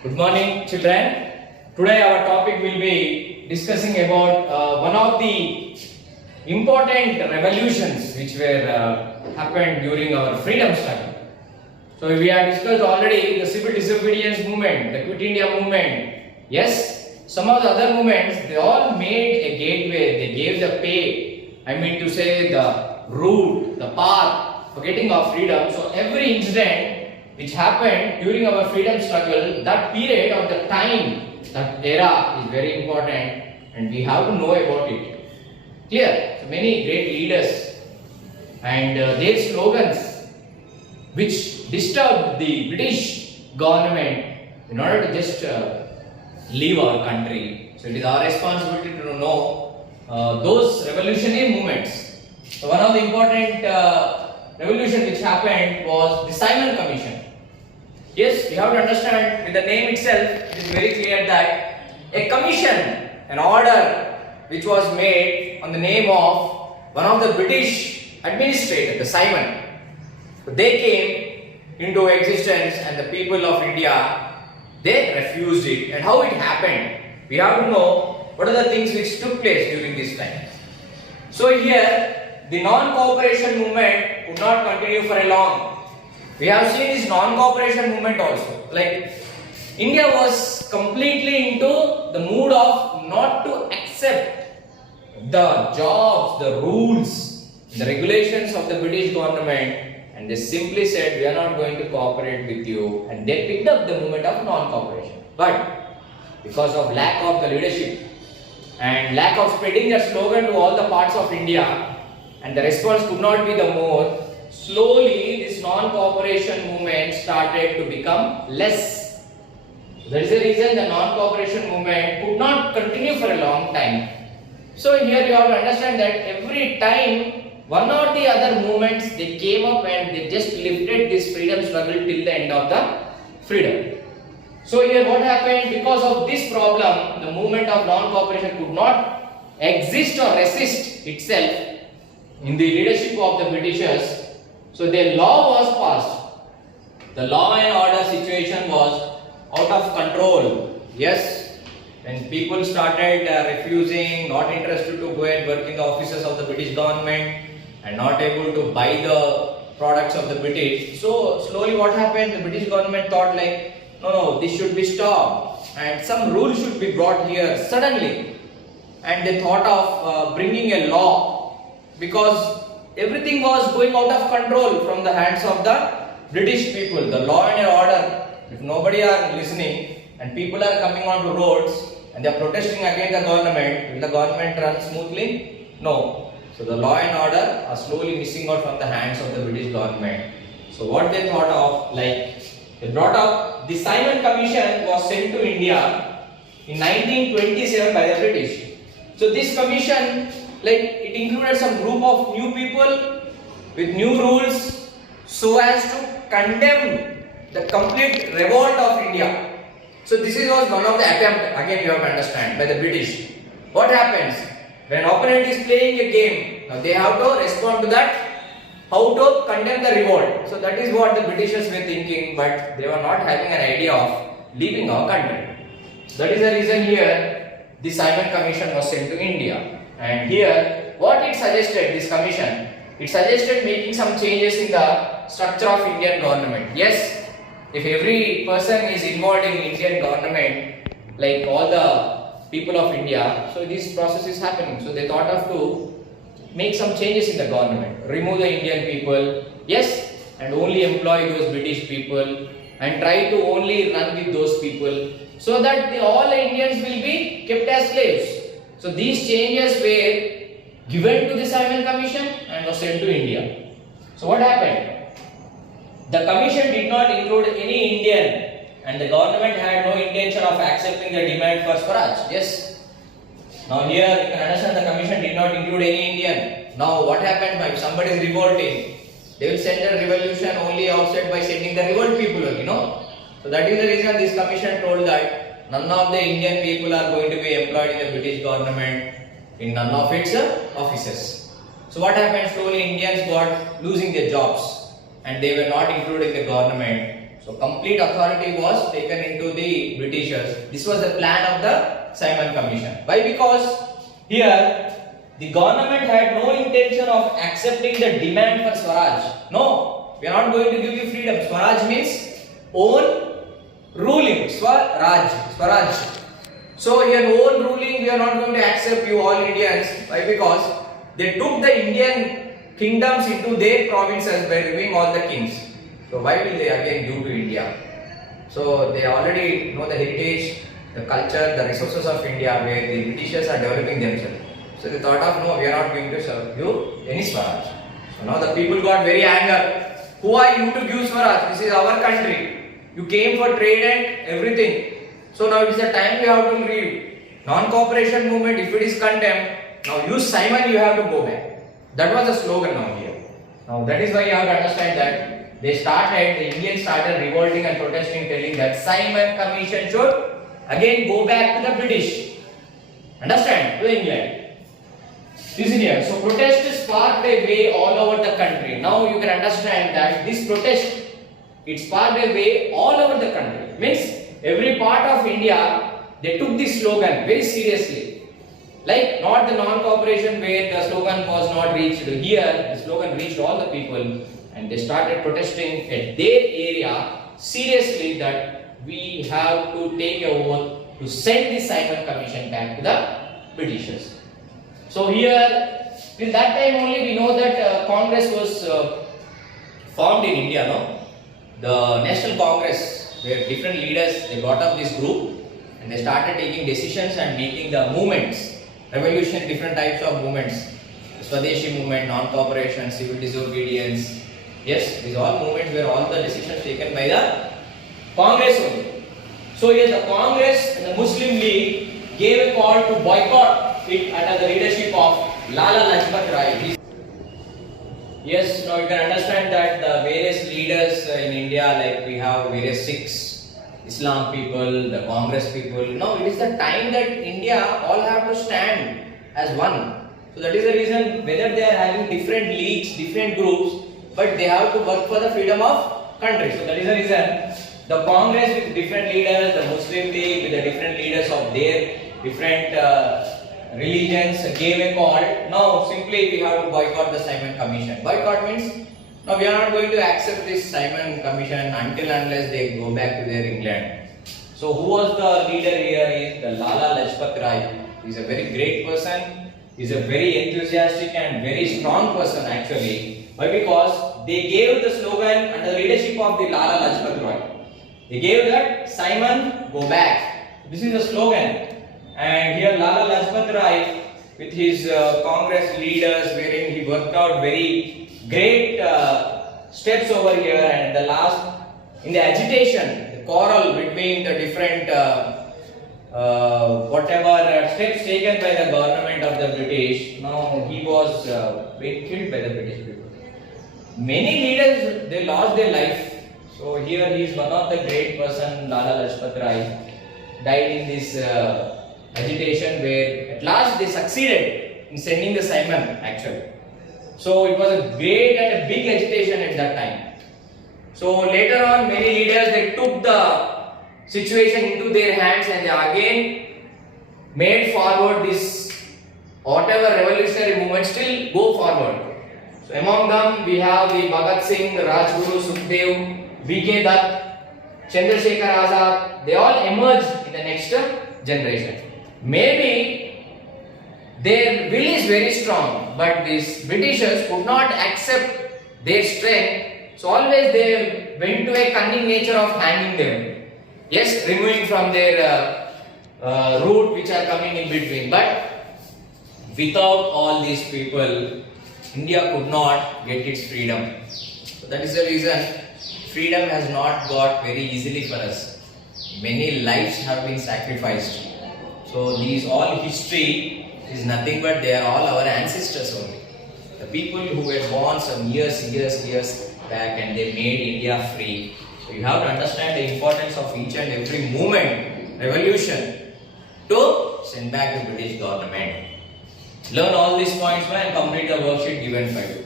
Good morning, children. Today our topic will be discussing about one of the important revolutions which were happened during our freedom struggle. So we have discussed already the civil disobedience movement, the Quit India movement. Yes, some of the other movements, they all made a gateway. They gave the pay. I mean to say the route, the path for getting our freedom. So every incident which happened during our freedom struggle, that period or the time, that era is very important and we have to know about it. Clear? So many great leaders and their slogans which disturbed the British government in order to just leave our country. So it is our responsibility to know those revolutionary movements. So one of the important revolution which happened was the Simon Commission. Yes, we have to understand with the name itself, it is very clear that a commission, an order which was made on the name of one of the British administrator, the Simon. So they came into existence and the people of India, they refused it. And how it happened? We have to know what are the things which took place during this time. So here, the non-cooperation movement could not continue for a long. We have seen this non-cooperation movement also. Like India was completely into the mood of not to accept the jobs, the rules, the regulations of the British government, and they simply said we are not going to cooperate with you, and they picked up the movement of non-cooperation. But because of lack of the leadership and lack of spreading the slogan to all the parts of India, and the response could not be the more, slowly this non-cooperation movement started to become less. So that is the reason the non-cooperation movement could not continue for a long time. So here you have to understand that every time one or the other movements they came up and they just lifted this freedom struggle till the end of the freedom. So here what happened, because of this problem, the movement of non-cooperation could not exist or resist itself in the leadership of the Britishers. So their law was passed. The law and order situation was out of control. Yes, when people started refusing, not interested to go and work in the offices of the British government and not able to buy the products of the British. So slowly what happened, the British government thought like, no, this should be stopped and some rule should be brought here suddenly. And they thought of bringing a law, because everything was going out of control from the hands of the British people. The law and order, if nobody are listening and people are coming onto roads and they are protesting against the government, will the government run smoothly? No. So the law and order are slowly missing out from the hands of the British government. So what they thought of, like they brought up, the Simon Commission was sent to India in 1927 by the British. So this commission, like it included some group of new people with new rules so as to condemn the complete revolt of India. So this was one of the attempt, again you have to understand, by the British. What happens? When an opponent is playing a game, now they have to respond to that, how to condemn the revolt. So that is what the Britishers were thinking, but they were not having an idea of leaving our country. That is the reason here the Simon Commission was sent to India. And here, what it suggested, this commission, it suggested making some changes in the structure of Indian government. Yes, if every person is involved in Indian government, like all the people of India, so this process is happening. So they thought of to make some changes in the government, remove the Indian people, yes, and only employ those British people and try to only run with those people, so that all the Indians will be kept as slaves. So these changes were given to the Simon Commission and was sent to India. So what happened? The commission did not include any Indian and the government had no intention of accepting the demand for Swaraj. Yes. Now here you can understand the commission did not include any Indian. Now what happens if somebody is revolting? They will send a revolution only outside by sending the revolt people, So that is the reason this commission told that none of the Indian people are going to be employed in the British government in none of its offices. So what happened? Slowly Indians got losing their jobs and they were not included in the government. So complete authority was taken into the Britishers. This was the plan of the Simon Commission. Why? Because here the government had no intention of accepting the demand for Swaraj. No, we are not going to give you freedom. Swaraj means own ruling. Swaraj. So here own ruling we are not going to accept you all Indians. Why? Because they took the Indian kingdoms into their provinces by removing all the kings. So why will they again give to India? So they already know the heritage, the culture, the resources of India where the Britishers are developing themselves. So they thought of, no, we are not going to serve you any Swaraj. So now the people got very angry. Who are you to give Swaraj? This is our country. You came for trade and everything. So now it is the time we have to leave. Non-cooperation movement, if it is condemned, now you Simon, you have to go back. That was the slogan now here. Now that is why you have to understand that the Indians started revolting and protesting, telling that Simon Commission should again go back to the British. Understand? To England. Listen here. So protest sparked a way all over the country. Now you can understand that this protest, it sparked a way all over the country. Means every part of India, they took this slogan very seriously. Like not the non-cooperation where the slogan was not reached. Here, the slogan reached all the people and they started protesting at their area seriously that we have to take a oath to send the Simon Commission back to the Britishers. So here, till that time only we know that Congress was formed in India, no? The National Congress, where different leaders, they brought up this group and they started taking decisions and making the movements, revolution, different types of movements, Swadeshi movement, non-cooperation, civil disobedience. Yes, these all movements were all the decisions taken by the Congress only. So here the Congress and the Muslim League gave a call to boycott it under the leadership of Lala Lajpat Rai. Yes, now you can understand that the various leaders in India, like we have various Sikhs, Islam people, the Congress people. Now it is the time that India all have to stand as one. So that is the reason whether they are having different leagues, different groups, but they have to work for the freedom of country. So that is the reason the Congress with different leaders, the Muslim League with the different leaders of their different religions gave a call. Now simply we have to boycott the Simon Commission. Boycott means now we are not going to accept this Simon Commission until unless they go back to their England. So who was the leader here is the Lala Lajpat Rai. He is a very great person. He is a very enthusiastic and very strong person actually. Why? Because they gave the slogan under the leadership of the Lala Lajpat Rai. They gave that Simon go back. This is the slogan. And here Lala Lajpat Rai with his Congress leaders wherein he worked out very great steps over here, and the last in the agitation, the quarrel between the different whatever steps taken by the government of the British, now he was being killed by the British people. Many leaders, they lost their life. So here he is one of the great person, Lala Lajpat Rai, died in this agitation where at last they succeeded in sending the Simon actually. So it was a great and a big agitation at that time. So later on many leaders, they took the situation into their hands and they again made forward this whatever revolutionary movement still go forward. So among them we have the Bhagat Singh, the Rajguru, Sukhdev, V.K. Dutt, Chandrasekhar Azad. They all emerged in the next generation. Maybe their will is very strong, but these Britishers could not accept their strength. So always they went to a cunning nature of hanging them. Yes, removing from their route which are coming in between. But without all these people, India could not get its freedom. So that is the reason freedom has not got very easily for us. Many lives have been sacrificed. So these all history is nothing but they are all our ancestors only. The people who were born some years back and they made India free. So you have to understand the importance of each and every movement, revolution to send back the British government. Learn all these points and complete the worksheet given by you.